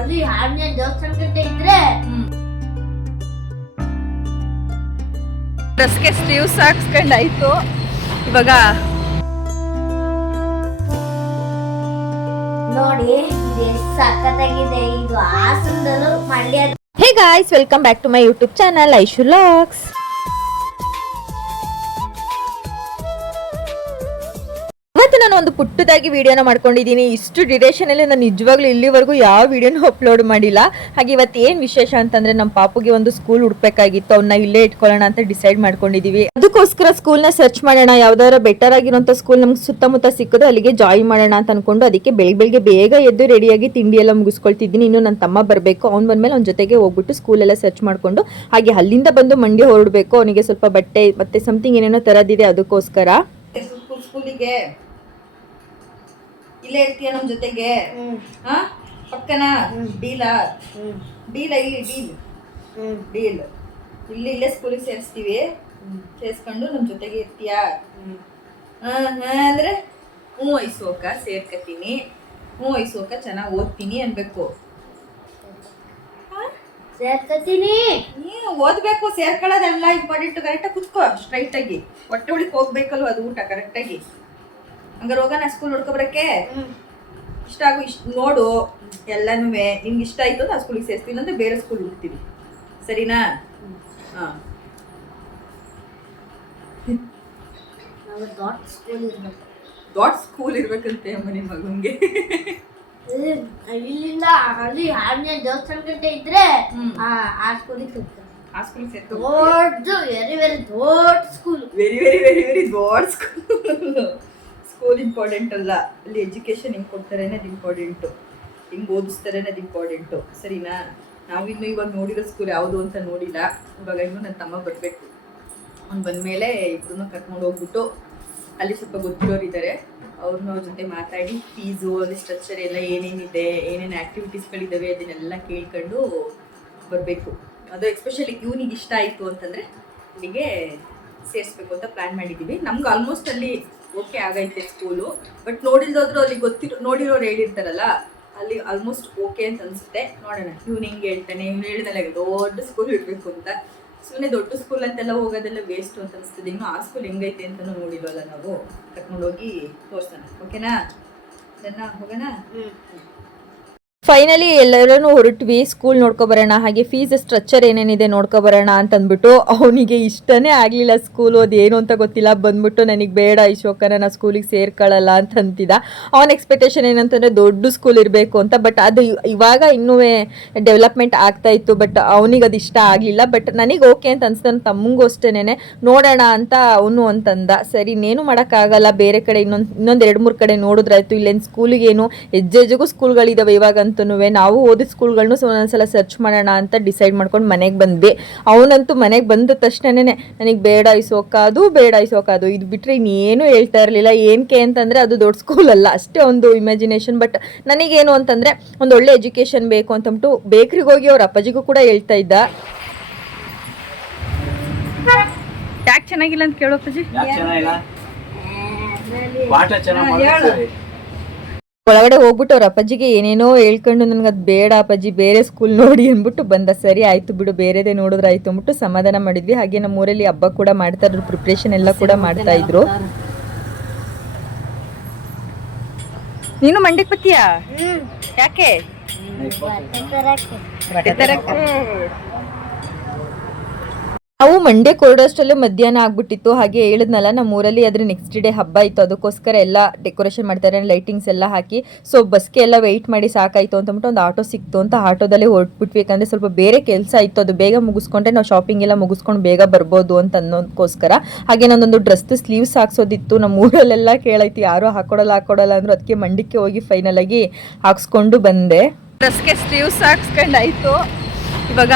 ಅಲ್ಲಿ ಆಂಜನೇಯ ದೇವಸ್ಥಾನ ಕಟ್ಟ ಇದ್ರೆ ಡ್ರೆಸ್ಗೆ ಸ್ಲೀವ್ಸ್ ಹಾಕ್ಸ್ಕೊಂಡಾಯ್ತು. ಇವಾಗ ನೋಡಿ ಸಖತ್ತಾಗಿದೆ. ಇದು ಹಾಸನದಲ್ಲೂ Mandya. Hey guys, welcome back to my YouTube channel Aishu vlogs. ಇವತ್ತು ನಾನು ಒಂದು ಪುಟ್ಟದಾಗಿ ವಿಡಿಯೋನ ಮಾಡ್ಕೊಂಡಿದ್ದೀನಿ. ಇಷ್ಟು ಡ್ಯೂರೇಷನ್ ಅಲ್ಲಿ ನಾನು ನಿಜವಾಗ್ಲೂ ಇಲ್ಲಿವರೆಗೂ ಯಾವ ವಿಡಿಯೋನೂ ಅಪ್ಲೋಡ್ ಮಾಡಿಲ್ಲ. ಹಾಗೆ ಇವತ್ತು ಏನು ವಿಶೇಷ ಅಂತಂದ್ರೆ ನಮ್ಮ ಪಾಪುಗೆ ಒಂದು ಸ್ಕೂಲ್ ಹುಡ್ಬೇಕಾಗಿತ್ತು. ಅವನ್ನ ಇಲ್ಲೇ ಇಟ್ಕೊಳ್ಳೋಣ ಅಂತ ಡಿಸೈಡ್ ಮಾಡ್ಕೊಂಡಿದೀವಿ. ಅದಕ್ಕೋಸ್ಕರ ಸ್ಕೂಲ್ನ ಸರ್ಚ್ ಮಾಡೋಣ, ಯಾವ್ದಾದ್ರು ಬೆಟರ್ ಆಗಿರೋಂಥ ಸ್ಕೂಲ್ ನಮ್ಗೆ ಸುತ್ತಮುತ್ತ ಸಿಕ್ಕಿದ್ರೆ ಅಲ್ಲಿಗೆ ಜಾಯಿನ್ ಮಾಡೋಣ ಅಂತ ಅನ್ಕೊಂಡು ಅದಕ್ಕೆ ಬೆಳಿಗ್ಗೆ ಬೇಗ ಎದ್ದು ರೆಡಿಯಾಗಿ ತಿಂಡಿ ಎಲ್ಲ ಮುಗಿಸ್ಕೊಳ್ತಿದ್ದೀನಿ. ಇನ್ನು ನನ್ನ ತಮ್ಮ ಬರಬೇಕು. ಅವ್ನು ಬಂದ್ಮೇಲೆ ಅವ್ನ ಜೊತೆಗೆ ಹೋಗ್ಬಿಟ್ಟು ಸ್ಕೂಲ್ ಎಲ್ಲ ಸರ್ಚ್ ಮಾಡ್ಕೊಂಡು ಹಾಗೆ ಅಲ್ಲಿಂದ ಬಂದು ಮಂಡ್ಯ ಹೊರಡಬೇಕು. ಅವನಿಗೆ ಸ್ವಲ್ಪ ಬಟ್ಟೆ ಮತ್ತೆ ಸಮಥಿಂಗ್ ಏನೇನೋ ತರದಿದೆ ಅದಕ್ಕೋಸ್ಕರ. ಸ್ಕೂಲಿಗೆ ಇಲ್ಲೇ ಇರ್ತೀಯ ನಮ್ಮ ಜೊತೆಗೆ? ಪಕ್ಕನ ಡೀಲ ಡೀಲ ಇಲ್ಲಿ ಡೀಲ್ ಇಲ್ಲೇ ಸ್ಕೂಲಿಗೆ ಸೇರಿಸ್ತೀವಿ. ಸೇರಿಸ್ಕೊಂಡು ನಮ್ಮ ಜೊತೆಗೆ ಇರ್ತೀಯ? ಅಂದ್ರೆ ಹ್ಞೂ ಐಸೋಕ ಸೇರ್ಕತೀನಿ, ಹ್ಞೂ ಐಸೋಕ ಚೆನ್ನಾಗಿ ಓದ್ತೀನಿ ಅನ್ಬೇಕು. ಸೇರ್ಕತೀನಿ. ನೀನು ಓದ್ಬೇಕು, ಸೇರ್ಕೊಳ್ಳೋದೆಲ್ಲ ಇಂಪಾರ್ಟೆಂಟ್. ಕರೆಕ್ಟಾಗಿ ಕುತ್ಕೋ, ಸ್ಟ್ರೈಟಾಗಿ ಹೊಟ್ಟೆ ಒಳಗೆ ಹೋಗ್ಬೇಕಲ್ವ ಅದು ಊಟ ಕರೆಕ್ಟಾಗಿ. ಹಂಗಾರೆ ಹೋಗೋಣ ಸ್ಕೂಲ್ ನೋಡ್ಕೊಬರಕ್ಕೆ? ಇಷ್ಟ ಆಗು, ಇಷ್ಟ ನೋಡು ಎಲ್ಲನೂ. ನಿಮ್ಗೆ ಇಷ್ಟ ಆಯ್ತು ನಾ ಸ್ಕೂಲಿಗೆ ಸೇರಿಸ್ತೀನಿ ಅಂದ್ರೆ ಬೇರೆ ಸ್ಕೂಲ್ ಹೋಗ್ತೀವಿ, ಸರಿನಾ? ಹಾಂ, ದೊಡ್ಡ ಸ್ಕೂಲ್ ಇರ್ಬೇಕಂತೆ ಅಮ್ಮ ನಿಮ್ಮ ಮಗನಿಗೆ. ಇಲ್ಲಿಂದ ಅಲ್ಲಿ ಆಂಜನೇಯ ದೇವಸ್ಥಾನ ಕಟ್ಟ ಇದ್ರೆ ಆ ಸ್ಕೂಲಿಗೆ ಸೇರ್ತಾರೆ. ಆ ಸ್ಕೂಲಿಗೆ ಸೇರ್ತಾರೆ. ದೊಡ್ಡ ವೆರಿ ದೊಡ್ಡ ಸ್ಕೂಲ್. ವೆರಿ ದೊಡ್ಡ ಸ್ಕೂಲ್. ಸ್ಕೂಲ್ ಇಂಪಾರ್ಟೆಂಟ್ ಅಲ್ಲ, ಅಲ್ಲಿ ಎಜುಕೇಶನ್ ಹಿಂಗೆ ಕೊಡ್ತಾರೆ ಅನ್ನೋದು ಇಂಪಾರ್ಟೆಂಟು, ಹಿಂಗೆ ಓದಿಸ್ತಾರೆ ಅನ್ನೋದು ಇಂಪಾರ್ಟೆಂಟು, ಸರಿನಾ? ನಾವಿನ್ನು ಇವಾಗ ನೋಡಿರೋ ಸ್ಕೂಲ್ ಯಾವುದು ಅಂತ ನೋಡಿಲ್ಲ. ಇವಾಗ ಇನ್ನು ನನ್ನ ತಮ್ಮ ಬರಬೇಕು. ಅವ್ನು ಬಂದಮೇಲೆ ಇಬ್ಬರನ್ನೂ ಕರ್ಕೊಂಡು ಹೋಗ್ಬಿಟ್ಟು ಅಲ್ಲಿ ಸ್ವಲ್ಪ ಗೊತ್ತಿರೋರು ಇದ್ದಾರೆ, ಅವ್ರ ಜೊತೆ ಮಾತಾಡಿ ಫೀಸು ಅಲ್ಲಿ ಸ್ಟ್ರಕ್ಚರ್ ಎಲ್ಲ ಏನೇನಿದೆ, ಏನೇನು ಆ್ಯಕ್ಟಿವಿಟೀಸ್ಗಳಿದ್ದಾವೆ ಅದನ್ನೆಲ್ಲ ಕೇಳ್ಕೊಂಡು ಬರಬೇಕು. ಅದು ಎಸ್ಪೆಷಲಿ ಇವನಿಗೆ ಇಷ್ಟ ಆಯಿತು ಅಂತಂದರೆ ಇಲ್ಲಿಗೆ ಸೇರಿಸ್ಬೇಕು ಅಂತ ಪ್ಲ್ಯಾನ್ ಮಾಡಿದ್ದೀವಿ. ನಮ್ಗೆ ಆಲ್ಮೋಸ್ಟ್ ಅಲ್ಲಿ ಓಕೆ ಆಗೈತೆ ಸ್ಕೂಲು, ಬಟ್ ನೋಡಿಲ್ದೋದ್ರು ಅಲ್ಲಿ ನೋಡಿರೋರು ಹೇಳಿರ್ತಾರಲ್ಲ, ಅಲ್ಲಿ ಆಲ್ಮೋಸ್ಟ್ ಓಕೆ ಅಂತ ಅನಿಸುತ್ತೆ. ನೋಡೋಣ ಇವ್ನು ಹೆಂಗೆ ಹೇಳ್ತಾನೆ. ಇವ್ನು ಹೇಳಿದಲ್ಲ ದೊಡ್ಡ ಸ್ಕೂಲ್ ಇರಬೇಕು ಅಂತ. ಸುಮ್ಮನೆ ದೊಡ್ಡ ಸ್ಕೂಲ್ ಅಂತೆಲ್ಲ ಹೋಗೋದೆಲ್ಲ ವೇಸ್ಟು ಅಂತ ಅನಿಸ್ತದೆ. ಇನ್ನು ಆ ಸ್ಕೂಲ್ ಹೆಂಗೈತೆ ಅಂತಲೂ ನೋಡಿಲ್ವಲ್ಲ ನಾವು. ಕರ್ಕೊಂಡೋಗಿ ತೋರಿಸೋಣ, ಓಕೆನಾ? ಅದನ್ನು ಹೋಗೋಣ. ಫೈನಲಿ ಎಲ್ಲರೂ ಹೊರಟ್ವಿ ಸ್ಕೂಲ್ ನೋಡ್ಕೊಬರೋಣ, ಹಾಗೆ ಫೀಸ್ ಸ್ಟ್ರಕ್ಚರ್ ಏನೇನಿದೆ ನೋಡ್ಕೊಬರೋಣ ಅಂತ ಅಂದ್ಬಿಟ್ಟು. ಅವನಿಗೆ ಇಷ್ಟನೇ ಆಗಲಿಲ್ಲ ಸ್ಕೂಲ್, ಅದೇನು ಅಂತ ಗೊತ್ತಿಲ್ಲ. ಬಂದ್ಬಿಟ್ಟು ನನಗೆ ಬೇಡ ಐಶೋಕನ, ನಾನು ಸ್ಕೂಲಿಗೆ ಸೇರ್ಕೊಳ್ಳಲ್ಲ ಅಂತ ಅಂತಿದ್ದ. ಅವನ ಎಕ್ಸ್ಪೆಕ್ಟೇಷನ್ ಏನಂತಂದರೆ ದೊಡ್ಡ ಸ್ಕೂಲ್ ಇರಬೇಕು ಅಂತ. ಬಟ್ ಅದು ಇವಾಗ ಇನ್ನೂ ಡೆವಲಪ್ಮೆಂಟ್ ಆಗ್ತಾ ಇತ್ತು. ಬಟ್ ಅವನಿಗೆ ಅದು ಇಷ್ಟ ಆಗಲಿಲ್ಲ. ಬಟ್ ನನಗೆ ಓಕೆ ಅಂತ ಅನಿಸ್ತು. ನನ್ನ ತಮ್ಮಂಗೂ ಅಷ್ಟೇನೆ ನೋಡೋಣ ಅಂತ ಅವನು ಅಂತಂದ. ಸರಿ, ಇನ್ನೇನು ಮಾಡೋಕ್ಕಾಗಲ್ಲ, ಬೇರೆ ಕಡೆ ಇನ್ನೊಂದು 2-3 ಕಡೆ ನೋಡಿದ್ರಾಯ್ತು. ಇಲ್ಲೇನು ಸ್ಕೂಲಿಗೇನು ಹೆಜ್ಜೆಗೂ ಸ್ಕೂಲ್ಗಳಿದ್ದಾವೆ ಇವಾಗಂತೂ. ನಾವು ಓದಿದ ಸ್ಕೂಲ್ಗಳನ್ನು ಒಂದೊಂದ್ಸಲ ಸರ್ಚ್ ಮಾಡೋಣ ಅಂತ ಡಿಸೈಡ್ ಮಾಡ್ಕೊಂಡು ಮನೆಗೆ ಬಂದ್ವಿ. ಅವನಂತೂ ಮನೆಗೆ ಬಂದ ತಕ್ಷಣನೇ ನನಗೆ ಬೇಡ ಐಸೋಕಾದು, ಇದು ಬಿಟ್ಟರೆ ಇನ್ನೇನು ಹೇಳ್ತಾ ಇರಲಿಲ್ಲ. ಏನಕ್ಕೆ ಅಂತಂದರೆ ಅದು ದೊಡ್ಡ ಸ್ಕೂಲ್ ಅಲ್ಲ, ಅಷ್ಟೇ ಒಂದು ಇಮ್ಯಾಜಿನೇಷನ್. ಬಟ್ ನನಗೇನು ಅಂತಂದರೆ ಒಂದು ಒಳ್ಳೆ ಎಜುಕೇಷನ್ ಬೇಕು ಅಂತಂದ್ಬಿಟ್ಟು ಬೇಕ್ರಿಗೆ ಹೋಗಿ ಅವ್ರ ಅಪ್ಪಾಜಿಗೂ ಕೂಡ ಹೇಳ್ತಾ ಇದ್ದ. ಯಾಕೆ ಚೆನ್ನಾಗಿಲ್ಲ ಅಂತ ಕೇಳೋ ಅಪ್ಪಾಜಿ? ಒಳಗಡೆ ಹೋಗ್ಬಿಟ್ಟು ಅವ್ರ ಅಪ್ಪಾಜಿಗೆ ಏನೇನೋ ಹೇಳ್ಕೊಂಡು ನನಗೆ ಅದು ಬೇಡ ಅಪ್ಪಾಜಿ, ಬೇರೆ ಸ್ಕೂಲ್ ನೋಡಿ ಅಂದ್ಬಿಟ್ಟು ಬಂದ. ಸರಿ ಆಯಿತು ಬಿಡು, ಬೇರೆದೇ ನೋಡಿದ್ರಾಯ್ತು ಅಂದ್ಬಿಟ್ಟು ಸಮಾಧಾನ ಮಾಡಿದ್ವಿ. ಹಾಗೆ ನಮ್ಮ ಊರಲ್ಲಿ ಹಬ್ಬ ಕೂಡ ಮಾಡ್ತಾ ಇದ್ರು, ಪ್ರಿಪ್ರೇಷನ್ ಎಲ್ಲ ಕೂಡ ಮಾಡ್ತಾ ಇದ್ರು. ನೀನು ಮಂಡ್ಯಕ್ಕೆ ಬತ್ತೀಯಾ? ಯಾಕೆ? ನಾವು ಮಂಡ್ಯ ಕೊರಡೋಷ್ಟರಲ್ಲೇ ಮಧ್ಯಾಹ್ನ ಆಗ್ಬಿಟ್ಟಿತ್ತು. ಹಾಗೆ ಹೇಳಿದ್ನಲ್ಲ ನಮ್ಮ ಊರಲ್ಲಿ ಅದ್ರ ನೆಕ್ಸ್ಟ್ ಡೇ ಹಬ್ಬ ಇತ್ತು, ಅದಕ್ಕೋಸ್ಕರ ಎಲ್ಲ ಡೆಕೋರೇಷನ್ ಮಾಡ್ತಾರೆ, ಲೈಟಿಂಗ್ಸ್ ಎಲ್ಲ ಹಾಕಿ. ಸೊ ಬಸ್ಗೆ ಎಲ್ಲ ವೆಯ್ಟ್ ಮಾಡಿ ಸಾಕಾಯಿತು ಅಂತಂದ್ಬಿಟ್ಟು ಒಂದು ಆಟೋ ಸಿಕ್ತು ಅಂತ ಆಟೋದಲ್ಲೇ ಹೊರಟ್ಬಿಟ್ವಿ. ಯಾಕಂದರೆ ಸ್ವಲ್ಪ ಬೇರೆ ಕೆಲಸ ಇತ್ತು, ಅದು ಬೇಗ ಮುಗಿಸ್ಕೊಂಡ್ರೆ ನಾವು ಶಾಪಿಂಗ್ ಎಲ್ಲ ಮುಗಿಸ್ಕೊಂಡು ಬೇಗ ಬರ್ಬೋದು ಅಂತ ಅನ್ನೋದಕ್ಕೋಸ್ಕರ. ಹಾಗೆ ನನ್ನೊಂದು ಡ್ರೆಸ್ದು ಸ್ಲೀವ್ಸ್ ಹಾಕ್ಸೋದಿತ್ತು. ನಮ್ಮ ಊರಲ್ಲೆಲ್ಲ ಕೇಳೈತಿ, ಯಾರೂ ಹಾಕೊಡಲ್ಲ ಅಂದರು. ಅದಕ್ಕೆ ಮಂಡ್ಯಕ್ಕೆ ಹೋಗಿ ಫೈನಲ್ ಆಗಿ ಹಾಕ್ಸ್ಕೊಂಡು ಬಂದೆ. ಡ್ರೆಸ್ಗೆ ಸ್ಲೀವ್ಸ್ ಹಾಕ್ಸ್ಕೊಂಡಾಯ್ತು. ಇವಾಗ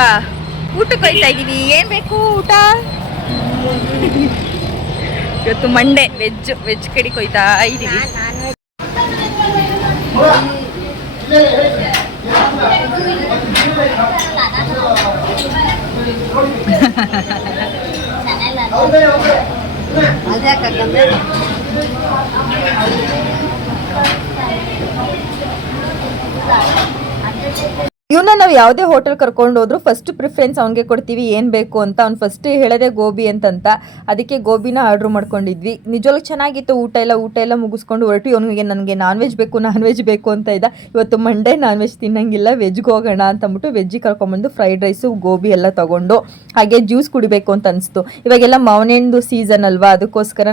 ಊಟಕ್ಕೆ ಹೋಯ್ತಾ ಇದ್ದೀವಿ. ಏನು ಬೇಕು ಊಟ? ಇವತ್ತು ಮಂಡೆ ವೆಜ್ ಕಡೆಗೆ ಹೋಯ್ತಾ ಇದ್ದೀವಿ. ಇವನ್ನ ನಾವು ಯಾವುದೇ ಹೋಟೆಲ್ ಕರ್ಕೊಂಡು ಹೋದ್ರು ಫಸ್ಟ್ ಪ್ರಿಫರೆನ್ಸ್ ಅವ್ನಿಗೆ ಕೊಡ್ತೀವಿ ಏನು ಬೇಕು ಅಂತ. ಅವ್ನು ಫಸ್ಟ್ ಹೇಳೋದೇ ಗೋಬಿ ಅಂತಂತ, ಅದಕ್ಕೆ ಗೋಬಿನ ಆರ್ಡ್ರ್ ಮಾಡ್ಕೊಂಡಿದ್ವಿ. ನಿಜವಾಗ್ಲೂ ಚೆನ್ನಾಗಿತ್ತು. ಊಟ ಎಲ್ಲ ಮುಗಿಸ್ಕೊಂಡು ಹೊರಟು ಇವನಿಗೆ ನನಗೆ ನಾನ್ ವೆಜ್ ಬೇಕು ಅಂತ ಇದ್ದ. ಇವತ್ತು ಮಂಡೇ ನಾನ್ ವೆಜ್ ತಿನ್ನಂಗಿಲ್ಲ, ವೆಜ್ಗೆ ಹೋಗೋಣ ಅಂತಂದ್ಬಿಟ್ಟು ವೆಜ್ಜಿಗೆ ಕರ್ಕೊಂಡ್ಬಂದು ಫ್ರೈಡ್ ರೈಸು ಗೋಬಿ ಎಲ್ಲ ತೊಗೊಂಡು ಹಾಗೆ ಜ್ಯೂಸ್ ಕುಡಿಬೇಕು ಅಂತ ಅನಿಸ್ತು. ಇವಾಗೆಲ್ಲ ಮಾವಿನಹಣ್ಣು ಸೀಸನ್ ಅಲ್ವಾ, ಅದಕ್ಕೋಸ್ಕರ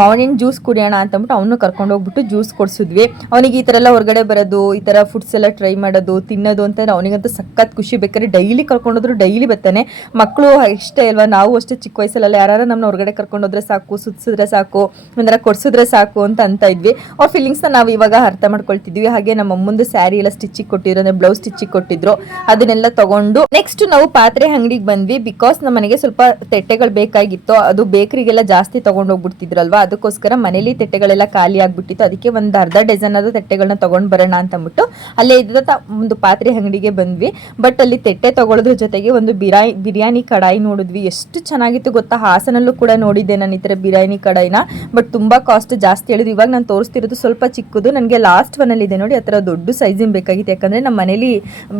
ಮಾವಿನಹಣ್ಣು ಜ್ಯೂಸ್ ಕುಡಿಯೋಣ ಅಂತಂದ್ಬಿಟ್ಟು ಅವನು ಕರ್ಕೊಂಡು ಹೋಗ್ಬಿಟ್ಟು ಜ್ಯೂಸ್ ಕೊಡಿಸಿದ್ವಿ. ಅವನಿಗೆ ಈ ಥರ ಎಲ್ಲ ಹೊರಗಡೆ ಬರೋದು, ಈ ಥರ ಫುಡ್ಸ್ ಎಲ್ಲ ಟ್ರೈ ಮಾಡೋದು, ತಿನ್ನೋದು ಅಂತ ಅವನಿಗಂತೂ ಸಖತ್ ಖುಷಿ. ಬೇಕಾದ್ರೆ ಡೈಲಿ ಕರ್ಕೊಂಡೋದ್ರು ಡೈಲಿ ಬರ್ತಾನೆ. ಮಕ್ಕಳು ಇಷ್ಟೇ ಅಲ್ವಾ, ನಾವು ಅಷ್ಟೇ ಚಿಕ್ಕ ವಯಸ್ಸಲ್ಲ ಯಾರು ನಮ್ಮನ್ನ ಹೊರಗಡೆ ಕರ್ಕೊಂಡೋದ್ರೆ ಸಾಕು, ಸುತ್ತಿಸಿದ್ರೆ ಸಾಕು, ಒಂಥರ ಕೊಡ್ಸಿದ್ರೆ ಸಾಕು ಅಂತ ಇದ್ವಿ. ಅವ್ರ ಫೀಲಿಂಗ್ಸ್ನ ನಾವು ಇವಾಗ ಅರ್ಥ ಮಾಡ್ಕೊಳ್ತಿದ್ವಿ. ಹಾಗೆ ನಮ್ಮ ಅಮ್ಮಂದು ಸ್ಯಾರಿ ಎಲ್ಲ ಸ್ಟಿಚಿಗೆ ಕೊಟ್ಟಿದ್ರು, ಅಂದರೆ ಬ್ಲೌಸ್ ಸ್ಟಿಚಿಗೆ ಕೊಟ್ಟಿದ್ರು, ಅದನ್ನೆಲ್ಲ ತಗೊಂಡು ನೆಕ್ಸ್ಟ್ ನಾವು ಪಾತ್ರೆ ಅಂಗಡಿಗೆ ಬಂದ್ವಿ. ಬಿಕಾಸ್ ನಮ್ಮ ಮನೆಗೆ ಸ್ವಲ್ಪ ತೆಟ್ಟೆಗಳು ಬೇಕಾಗಿತ್ತು. ಅದು ಬೇಕರಿಗೆಲ್ಲ ಜಾಸ್ತಿ ತಗೊಂಡು ಹೋಗ್ಬಿಡ್ತಿದ್ರಲ್ವಾ, ಅದಕ್ಕೋಸ್ಕರ ಮನೇಲಿ ತೆಟ್ಟೆಗಳೆಲ್ಲ ಖಾಲಿ ಆಗ್ಬಿಟ್ಟಿತ್ತು. ಅದಕ್ಕೆ ಒಂದು ಅರ್ಧ ಡಜನ್ ಆದ ತೆಟ್ಟೆಗಳನ್ನ ತಗೊಂಡು ಬರೋಣ ಅಂತಂದ್ಬಿಟ್ಟು ಅಲ್ಲೇ ಇದ್ದ ಒಂದು ಪಾತ್ರೆ ಅಂಗಡಿಗೆ ಬಂದ್ವಿ. ಬಟ್ ಅಲ್ಲಿ ತೆಟ್ಟೆ ತಗೊಳ್ಳೋದ್ರ ಜೊತೆಗೆ ಒಂದು ಬಿರಿಯಾನಿ ಕಡಾಯಿ ನೋಡಿದ್ವಿ. ಎಷ್ಟು ಚೆನ್ನಾಗಿತ್ತು ಗೊತ್ತಾ, ಹಾಸನಲ್ಲೂ ಕೂಡ ನೋಡಿದ್ದೆ ನಾನು ಈ ಥರ ಬಿರಿಯಾನಿ ಕಡಾಯಿನ. ಬಟ್ ತುಂಬ ಕಾಸ್ಟ್ ಜಾಸ್ತಿ ಹೇಳಿದ್ರು. ಇವಾಗ ನಾನು ತೋರಿಸ್ತಿರೋದು ಸ್ವಲ್ಪ ಚಿಕ್ಕದು, ನನಗೆ ಲಾಸ್ಟ್ ಒನಲ್ಲಿ ಇದೆ ನೋಡಿ, ಆ ಥರ ದೊಡ್ಡ ಸೈಜಿನ ಬೇಕಾಗಿತ್ತು. ಯಾಕಂದರೆ ನಮ್ಮ ಮನೇಲಿ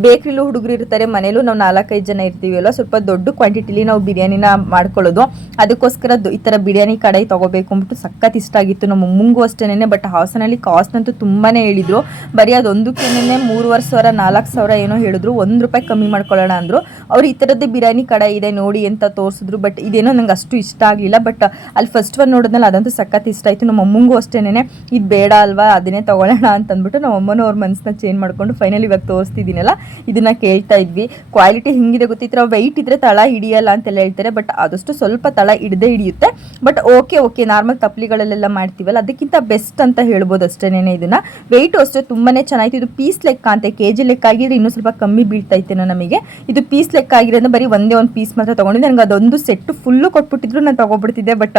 ಬೇಕ್ರಿಲೂ ಹುಡುಗರು ಇರ್ತಾರೆ, ಮನೇಲೂ ನಾವು 4-5 ಜನ ಇರ್ತೀವಲ್ಲ, ಸ್ವಲ್ಪ ದೊಡ್ಡ ಕ್ವಾಂಟಿಟಿಲಿ ನಾವು ಬಿರಿಯಾನಿನ ಮಾಡ್ಕೊಳ್ಳೋದು. ಅದಕ್ಕೋಸ್ಕರ ಈ ಥರ ಬಿರಿಯಾನಿ ಕಡಾಯಿ ತೊಗೋಬೇಕು ಅಂದ್ಬಿಟ್ಟು ಸಖತ್ ಇಷ್ಟ ಆಗಿತ್ತು. ನಮ್ಮ ಮುಂಗು ಅಷ್ಟೇನೆ. ಬಟ್ ಹಾಸನಲ್ಲಿ ಕಾಸ್ಟ್ ಅಂತೂ ತುಂಬಾ ಹೇಳಿದ್ರು. ಬರೀ ಅದೊಂದಕ್ಕೇ 3,500 4,000 ಏನೋ ಹೇಳಿದ್ರು. ₹1 ಕಮ್ಮಿ ಮಾಡ್ಕೊಳ್ಳೋಣ ಅಂದರು. ಅವ್ರು ಈ ಥರದ್ದೇ ಬಿರಿಯಾನಿ ಕಡಾಯಿ ಇದೆ ನೋಡಿ ಅಂತ ತೋರಿಸಿದ್ರು. ಬಟ್ ಇದೇನೋ ನಂಗೆ ಅಷ್ಟು ಇಷ್ಟ ಆಗಲಿಲ್ಲ. ಬಟ್ ಅಲ್ಲಿ ಫಸ್ಟ್ ಒನ್ ನೋಡಿದ್ನಲ್ಲ, ಅದಂತೂ ಸಖತ್ ಇಷ್ಟ ಆಯಿತು. ನಮ್ಮ ಅಮ್ಮಂಗೂ ಅಷ್ಟೇನೆ ಇದು ಬೇಡ ಅಲ್ವಾ, ಅದನ್ನೇ ತೊಗೊಳ್ಳೋಣ ಅಂತಂದ್ಬಿಟ್ಟು ನಮ್ಮ ಅಮ್ಮನೂ ಅವ್ರ ಮನಸ್ಸನ್ನ ಚೇಂಜ್ ಮಾಡ್ಕೊಂಡು ಫೈನಲ್ ಇವಾಗ ತೋರಿಸ್ತಿದ್ದೀನಲ್ಲ ಇದನ್ನು ಕೇಳ್ತಾ ಇದ್ವಿ. ಕ್ವಾಲಿಟಿ ಹಿಂಗಿದೆ ಗೊತ್ತಿತ್ತು, ವೆಯ್ಟ್ ಇದ್ರೆ ತಳ ಹಿಡಿಯಲ್ಲ ಅಂತೆಲ್ಲ ಹೇಳ್ತಾರೆ. ಬಟ್ ಆದಷ್ಟು ಸ್ವಲ್ಪ ತಳ ಹಿಡಿಯುತ್ತೆ. ಬಟ್ ಓಕೆ ನಾರ್ಮಲ್ ತಪ್ಪಲಿಗಳಲ್ಲೆಲ್ಲ ಮಾಡ್ತೀವಲ್ಲ, ಅದಕ್ಕಿಂತ ಬೆಸ್ಟ್ ಅಂತ ಹೇಳ್ಬೋದು ಅಷ್ಟೇನೆ. ಇದನ್ನು ವೆಯ್ಟು ಅಷ್ಟೇ ತುಂಬಾ ಚೆನ್ನಾಗಿತ್ತು. ಇದು ಪೀಸ್ ಲೆಕ್ಕ ಅಂತೆ, KG ಲೆಕ್ಕ ಆಗಿದ್ರೆ ಇನ್ನೂ ಸ್ವಲ್ಪ ಕಮ್ಮಿ ಬೀಳ್ತೈತೇನೋ ನಮಗೆ. ಇದು ಪೀಸ್ ಲೆಕ್ಕ ಆಗಿರೋದ್ರೆ ಬರೀ ಒಂದೇ ಒಂದು ಪೀಸ್ ಮಾತ್ರ ತೊಗೊಂಡಿದ್ದೆ. ನನಗೆ ಅದೊಂದು ಸೆಟ್ಟು ಫುಲ್ಲು ಕೊಟ್ಬಿಟ್ಟಿದ್ರು ನಾನು ತೊಗೊಬಿಡ್ತಿದ್ದೆ. ಬಟ್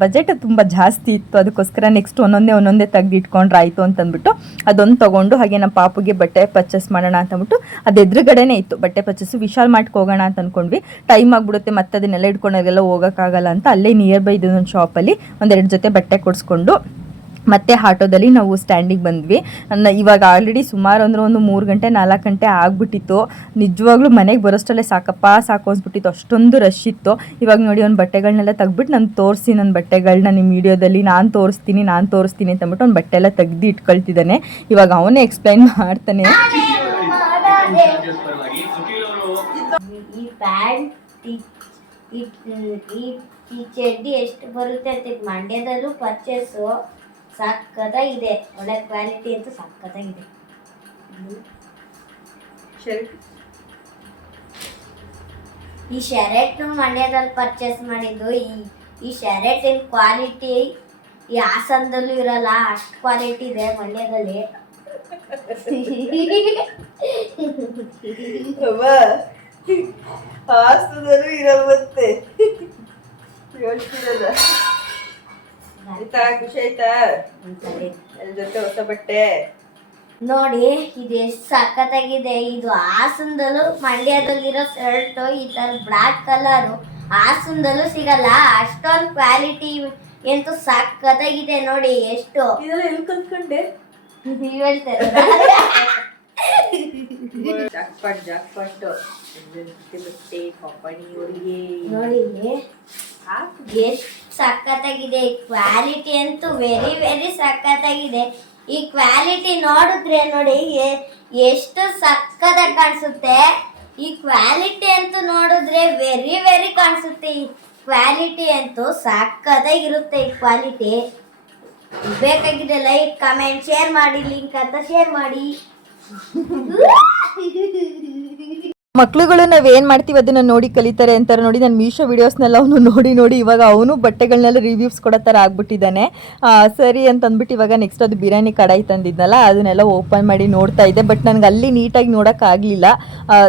ಬಜೆಟ್ ತುಂಬ ಜಾಸ್ತಿ ಇತ್ತು. ಅದಕ್ಕೋಸ್ಕರ ನೆಕ್ಸ್ಟ್ ಒಂದೊಂದೇ ತೆಗ್ದು ಇಟ್ಕೊಂಡ್ರೆ ಆಯಿತು ಅಂತಂದ್ಬಿಟ್ಟು ಅದೊಂದು ತೊಗೊಂಡು ಹಾಗೆ ನಮ್ಮ ಪಾಪುಗೆ ಬಟ್ಟೆ ಪರ್ಚೇಸ್ ಮಾಡೋಣ ಅಂತಂದ್ಬಿಟ್ಟು ಅದು ಎದುರುಗಡೆನೇ ಇತ್ತು ಬಟ್ಟೆ ಪರ್ಚೇಸು. ವಿಶಾಲ್ ಮಾರ್ಟ್ಗೆ ಹೋಗೋಣ ಅಂತ ಅಂದ್ಕೊಂಡ್ವಿ. ಟೈಮ್ ಆಗಿಬಿಡುತ್ತೆ, ಮತ್ತೆ ಅದನ್ನೆಲ್ಲ ಇಟ್ಕೊಂಡಾಗೆಲ್ಲ ಹೋಗೋಕ್ಕಾಗಲ್ಲ ಅಂತ ಅಲ್ಲೇ ನಿಯರ್ ಬೈ ಇದೊಂದು ಶಾಪಲ್ಲಿ 1-2 ಜೊತೆ ಬಟ್ಟೆ ಕೊಡಿಸ್ಕೊಂಡು ಮತ್ತೆ ಆಟೋದಲ್ಲಿ ನಾವು ಸ್ಟ್ಯಾಂಡಿಗೆ ಬಂದ್ವಿ. ಇವಾಗ ಆಲ್ರೆಡಿ ಸುಮಾರು ಅಂದರೆ ಒಂದು 3 ಗಂಟೆ 4 ಗಂಟೆ ಆಗ್ಬಿಟ್ಟಿತ್ತು. ನಿಜವಾಗ್ಲೂ ಮನೆಗೆ ಬರೋಷ್ಟಲ್ಲೇ ಸಾಕು ಅನ್ಸ್ಬಿಟ್ಟಿತ್ತು, ಅಷ್ಟೊಂದು ರಶ್ ಇತ್ತು. ಇವಾಗ ನೋಡಿ ಅವ್ನ ಬಟ್ಟೆಗಳನ್ನೆಲ್ಲ ತೆಗ್ಬಿಟ್ಟು ನಾನು ತೋರಿಸಿ ನನ್ನ ಬಟ್ಟೆಗಳನ್ನ ನಿಮ್ಮ ವಿಡಿಯೋದಲ್ಲಿ ನಾನು ತೋರಿಸ್ತೀನಿ ಅಂತಂದ್ಬಿಟ್ಟು ಅವ್ನ ಬಟ್ಟೆ ಎಲ್ಲ ತೆಗ್ದು ಇಟ್ಕೊಳ್ತಿದ್ದಾನೆ. ಇವಾಗ ಅವನೇ ಎಕ್ಸ್ಪ್ಲೈನ್ ಮಾಡ್ತಾನೆ. ಈ ಪ್ಯಾಂಟ್ ಈ ಚಡ್ಡಿ ಎಷ್ಟು ಬರುತ್ತೆ ಅಂತ ಮಂಡ್ಯದಲ್ಲೂ ಪರ್ಚೇಸು ಸಕ್ಕತ್ತಾಗಿದೆ. ಒಳ್ಳೆ ಕ್ವಾಲಿಟಿ ಅಂತೂ ಸಕ್ಕತ್ತಾಗಿದೆ. ಈ ಶರ್ಟ್ ಮಂಡ್ಯದಲ್ಲಿ ಪರ್ಚೇಸ್ ಮಾಡಿದ್ದು. ಈ ಶರ್ಟ್ ಕ್ವಾಲಿಟಿ ಈ ಹಾಸನದಲ್ಲೂ ಇರಲ್ಲ, ಅಷ್ಟು ಕ್ವಾಲಿಟಿ ಇದೆ ಮಂಡ್ಯದಲ್ಲಿ. ಹಾಸನದಲ್ಲೂ ಇರತ್ತೆ. ಹೇಳ್ತಿರಲ್ಲ ಆಯ್ತಾ, ಖುಷಿ ಆಯ್ತಾ ಜೊತೆ ಹೊಸ ಬಟ್ಟೆ ನೋಡಿ, ಇದು ಎಷ್ಟು ಸಖತ್ತಾಗಿದೆ. ಇದು ಹಾಸನದಲ್ಲೂ ಮಂಡ್ಯದಲ್ಲಿರೋ ಶರ್ಟ್ ಈ ತರ ಬ್ಲಾಕ್ ಕಲರು ಹಾಸನದಲ್ಲೂ ಸಿಗಲ್ಲ. ಅಷ್ಟೊಂದು ಕ್ವಾಲಿಟಿ ಎಂತೂ ಸಖತ್ತಾಗಿದೆ ನೋಡಿ. ಎಷ್ಟು ಇದೆಲ್ಲ ಎಲ್ಲಿ ಕಲ್ತ್ಕೊಂಡೆ? ನೀವ್ ಹೇಳ್ತಾರೆ ಜಾಕ್ಪಾಟ್ ನೋಡಿ ಎಷ್ಟು ಸಖತ್ತಾಗಿದೆ. ಕ್ವಾಲಿಟಿ ಅಂತೂ ವೆರಿ ಸಖತ್ತಾಗಿದೆ. ಈ ಕ್ವಾಲಿಟಿ ನೋಡಿದ್ರೆ ನೋಡಿ ಎಷ್ಟು ಸಖತ್ತಾಗಿ ಕಾಣಿಸುತ್ತೆ. ಈ ಕ್ವಾಲಿಟಿ ಅಂತೂ ನೋಡಿದ್ರೆ ವೆರಿ ಕಾಣಿಸುತ್ತೆ. ಈ ಕ್ವಾಲಿಟಿ ಅಂತೂ ಸಖತ್ತಾಗಿರುತ್ತೆ. ಈ ಕ್ವಾಲಿಟಿ ಬೇಕಾಗಿದೆ ಲೈಕ್ ಕಮೆಂಟ್ ಶೇರ್ ಮಾಡಿ, ಲಿಂಕ್ ಅಂತ ಶೇರ್ ಮಾಡಿ. ಮಕ್ಳುಗಳು ನಾವೇನು ಮಾಡ್ತೀವಿ ಅದನ್ನು ನೋಡಿ ಕಲಿತಾರೆ ಅಂತಾರೆ ನೋಡಿ. ನಾನು ಮೀಶೋ ವೀಡಿಯೋಸ್ನೆಲ್ಲ ಅವನು ನೋಡಿ ಇವಾಗ ಅವನು ಬಟ್ಟೆಗಳನ್ನೆಲ್ಲ ರಿವ್ಯೂಸ್ ಕೊಡೋ ಥರ ಆಗ್ಬಿಟ್ಟಿದ್ದಾನೆ. ಸರಿ ಅಂತ ಅಂದ್ಬಿಟ್ಟು ಇವಾಗ ನೆಕ್ಸ್ಟ್ ಅದು ಬಿರಿಯಾನಿ ಕಡಾಯಿ ತಂದಿದ್ನಲ್ಲ ಅದನ್ನೆಲ್ಲ ಓಪನ್ ಮಾಡಿ ನೋಡ್ತಾ ಇದ್ದೆ. ಬಟ್ ನನಗೆ ಅಲ್ಲಿ ನೀಟಾಗಿ ನೋಡೋಕ್ಕಾಗಲಿಲ್ಲ,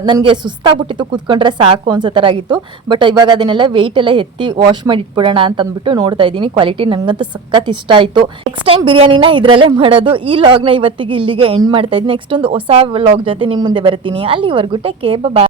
ನನಗೆ ಸುಸ್ತಾಗ್ಬಿಟ್ಟಿತ್ತು, ಕೂತ್ಕೊಂಡ್ರೆ ಸಾಕು ಅನ್ಸೋ ಥರ ಆಗಿತ್ತು. ಬಟ್ ಇವಾಗ ಅದನ್ನೆಲ್ಲ ವೆಯ್ಟ್ ಎಲ್ಲ ಎತ್ತಿ ವಾಶ್ ಮಾಡಿ ಇಟ್ಬಿಡೋಣ ಅಂತ ಅಂದ್ಬಿಟ್ಟು ನೋಡ್ತಾ ಇದ್ದೀನಿ. ಕ್ವಾಲಿಟಿ ನನಗಂತೂ ಸಖತ್ ಇಷ್ಟ ಆಯಿತು. ನೆಕ್ಸ್ಟ್ ಟೈಮ್ ಬಿರಿಯಾನಿನ ಇದರಲ್ಲೇ ಮಾಡೋದು. ಈ ವ್ಲಾಗ್ನ ಇವತ್ತಿಗೆ ಇಲ್ಲಿಗೆ ಎಂಡ್ ಮಾಡ್ತಾ ಇದ್ದೀನಿ. ನೆಕ್ಸ್ಟ್ ಒಂದು ಹೊಸ ವ್ಲಾಗ್ ಜೊತೆ ನಿಮ್ಮ ಮುಂದೆ ಬರ್ತೀನಿ. ಅಲ್ಲಿವರೆಗೂ ಟೇಕ್ ಕೇರ್,